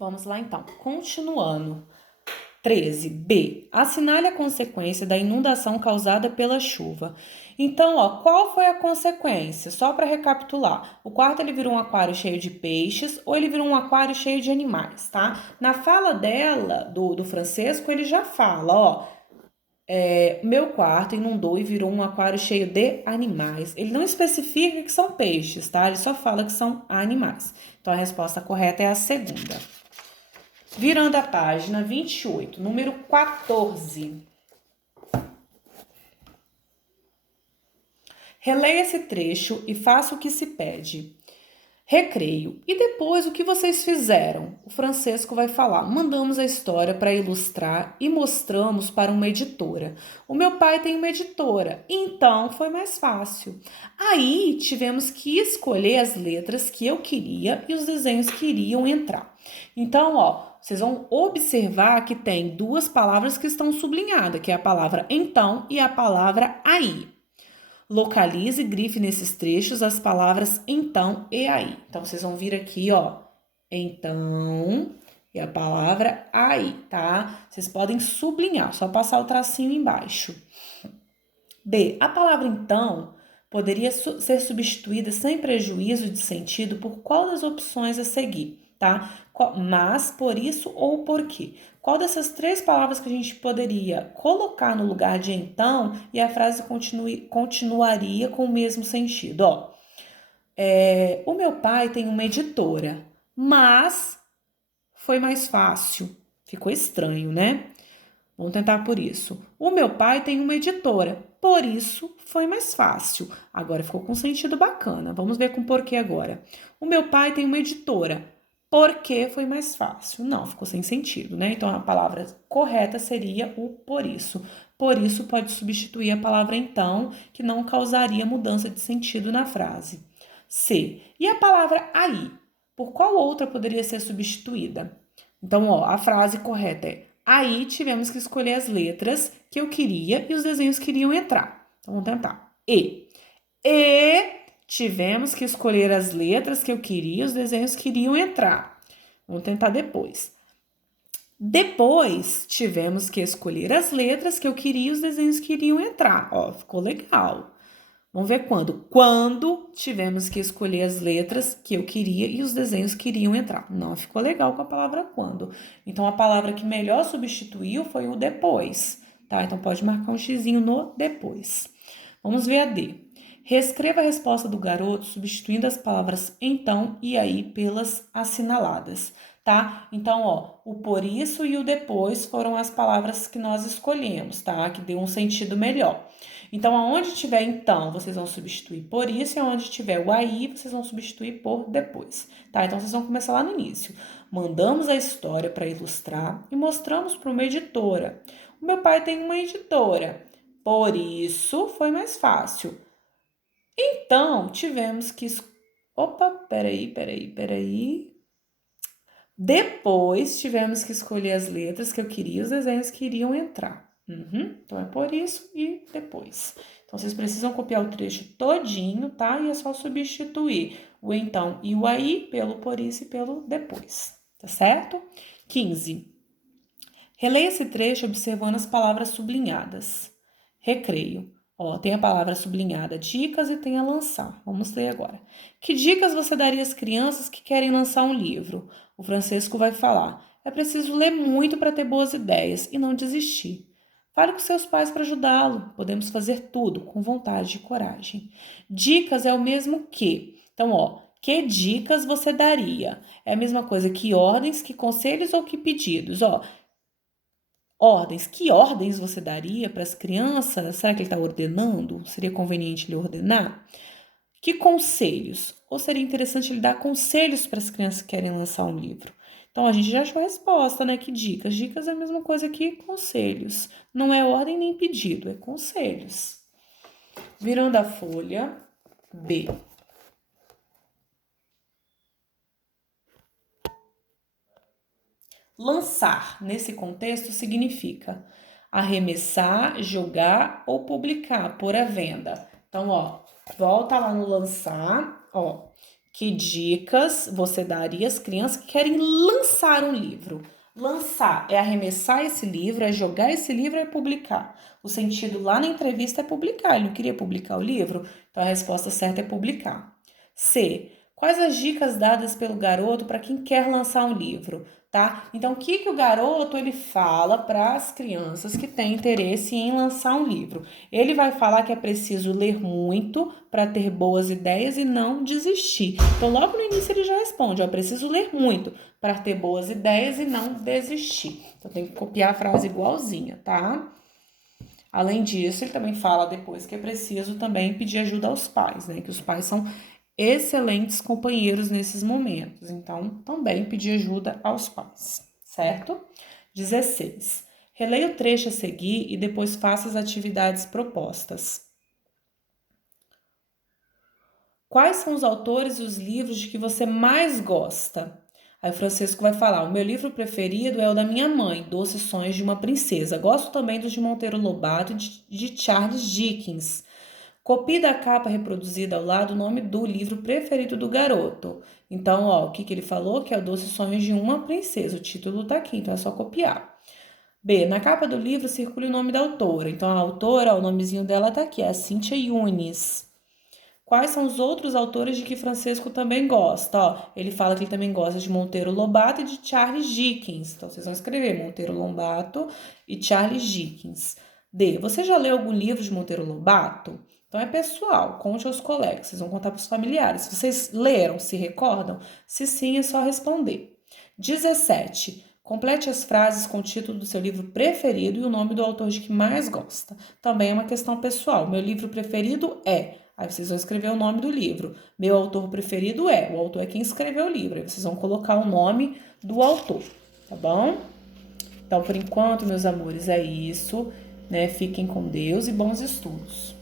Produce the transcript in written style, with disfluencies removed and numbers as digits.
Vamos lá então, continuando. 13. B. Assinale a consequência da inundação causada pela chuva. Então, qual foi a consequência? Só para recapitular. O quarto ele virou um aquário cheio de peixes ou ele virou um aquário cheio de animais, tá? Na fala dela, do Francesco, ele já fala, meu quarto inundou e virou um aquário cheio de animais. Ele não especifica que são peixes, tá? Ele só fala que são animais. Então, a resposta correta é a segunda. Virando a página 28, número 14. Releia esse trecho e faça o que se pede. Recreio. E depois o que vocês fizeram? O Francesco vai falar. Mandamos a história para ilustrar e mostramos para uma editora. O meu pai tem uma editora, então foi mais fácil. Aí tivemos que escolher as letras que eu queria e os desenhos que iriam entrar. Então, vocês vão observar que tem duas palavras que estão sublinhadas, que é a palavra então e a palavra aí. Localize e grife nesses trechos as palavras então e aí. Então, vocês vão vir aqui, então e a palavra aí, tá? Vocês podem sublinhar, só passar o tracinho embaixo. B. A palavra então poderia ser substituída sem prejuízo de sentido por qual das opções a seguir, tá? Mas, por isso ou por quê? Qual dessas três palavras que a gente poderia colocar no lugar de então e a frase continuaria com o mesmo sentido? O meu pai tem uma editora, mas foi mais fácil. Ficou estranho, né? Vamos tentar por isso. O meu pai tem uma editora, por isso foi mais fácil. Agora ficou com sentido bacana. Vamos ver com porquê agora. O meu pai tem uma editora, porque foi mais fácil. Não, ficou sem sentido, né? Então a palavra correta seria o por isso. Por isso pode substituir a palavra então, que não causaria mudança de sentido na frase. C. E a palavra aí? Por qual outra poderia ser substituída? Então, a frase correta é: aí tivemos que escolher as letras que eu queria e os desenhos que iriam entrar. Então, vamos tentar. E tivemos que escolher as letras que eu queria e os desenhos que iriam entrar. Vamos tentar depois. Depois, tivemos que escolher as letras que eu queria e os desenhos que iriam entrar. Ficou legal. Vamos ver quando. Quando tivemos que escolher as letras que eu queria e os desenhos que iriam entrar. Não ficou legal com a palavra quando. Então, a palavra que melhor substituiu foi o depois, tá? Então, pode marcar um xizinho no depois. Vamos ver a D. Reescreva a resposta do garoto substituindo as palavras então e aí pelas assinaladas, tá? Então, o por isso e o depois foram as palavras que nós escolhemos, tá? Que deu um sentido melhor. Então, aonde tiver então, vocês vão substituir por isso, e aonde tiver o aí, vocês vão substituir por depois, tá? Então, vocês vão começar lá no início. Mandamos a história para ilustrar e mostramos para uma editora. O meu pai tem uma editora, por isso foi mais fácil. Então, tivemos que... Opa, peraí. Depois, tivemos que escolher as letras que eu queria e os desenhos que iriam entrar. Então, é por isso e depois. Então, vocês precisam copiar o trecho todinho, tá? E é só substituir o então e o aí pelo por isso e pelo depois, tá certo? 15. Releia esse trecho observando as palavras sublinhadas. Recreio. Tem a palavra sublinhada dicas e tem a lançar. Vamos ler agora. Que dicas você daria às crianças que querem lançar um livro? O Francesco vai falar. É preciso ler muito para ter boas ideias e não desistir. Fale com seus pais para ajudá-lo. Podemos fazer tudo com vontade e coragem. Dicas é o mesmo que. Então, que dicas você daria? É a mesma coisa que ordens, que conselhos ou que pedidos? Ordens. Que ordens você daria para as crianças? Será que ele está ordenando? Seria conveniente ele ordenar? Que conselhos? Ou seria interessante ele dar conselhos para as crianças que querem lançar um livro? Então, a gente já achou a resposta, né? Que dicas? Dicas é a mesma coisa que conselhos. Não é ordem nem pedido, é conselhos. Virando a folha, B. Lançar, nesse contexto, significa arremessar, jogar ou publicar, pôr à venda. Então, volta lá no lançar, Que dicas você daria às crianças que querem lançar um livro? Lançar é arremessar esse livro, é jogar esse livro, é publicar. O sentido lá na entrevista é publicar. Ele não queria publicar o livro, então a resposta certa é publicar. C. Quais as dicas dadas pelo garoto para quem quer lançar um livro, tá? Então, o que o garoto ele fala para as crianças que têm interesse em lançar um livro? Ele vai falar que é preciso ler muito para ter boas ideias e não desistir. Então, logo no início ele já responde, ó, preciso ler muito para ter boas ideias e não desistir. Então, tem que copiar a frase igualzinha, tá? Além disso, ele também fala depois que é preciso também pedir ajuda aos pais, né? Que os pais são excelentes companheiros nesses momentos. Então, também pedir ajuda aos pais, certo? 16. Releia o trecho a seguir e depois faça as atividades propostas. Quais são os autores e os livros de que você mais gosta? Aí o Francisco vai falar, o meu livro preferido é o da minha mãe, Doces Sonhos de uma Princesa. Gosto também dos de Monteiro Lobato e de Charles Dickens. Copie da capa reproduzida ao lado o nome do livro preferido do garoto. Então, ó, o que ele falou? Que é o Doces Sonhos de uma Princesa. O título tá aqui, então é só copiar. B. Na capa do livro circula o nome da autora. Então, a autora, ó, o nomezinho dela tá aqui, é a Cíntia Yunes. Quais são os outros autores de que Francisco também gosta? Ó, ele fala que ele também gosta de Monteiro Lobato e de Charles Dickens. Então, vocês vão escrever Monteiro Lobato e Charles Dickens. D. Você já leu algum livro de Monteiro Lobato? Então, é pessoal, conte aos colegas, vocês vão contar para os familiares. Se vocês leram, se recordam? Se sim, é só responder. 17. Complete as frases com o título do seu livro preferido e o nome do autor de que mais gosta. Também é uma questão pessoal. Meu livro preferido é... Aí vocês vão escrever o nome do livro. Meu autor preferido é... O autor é quem escreveu o livro. Aí vocês vão colocar o nome do autor, tá bom? Então, por enquanto, meus amores, é isso, né? Fiquem com Deus e bons estudos.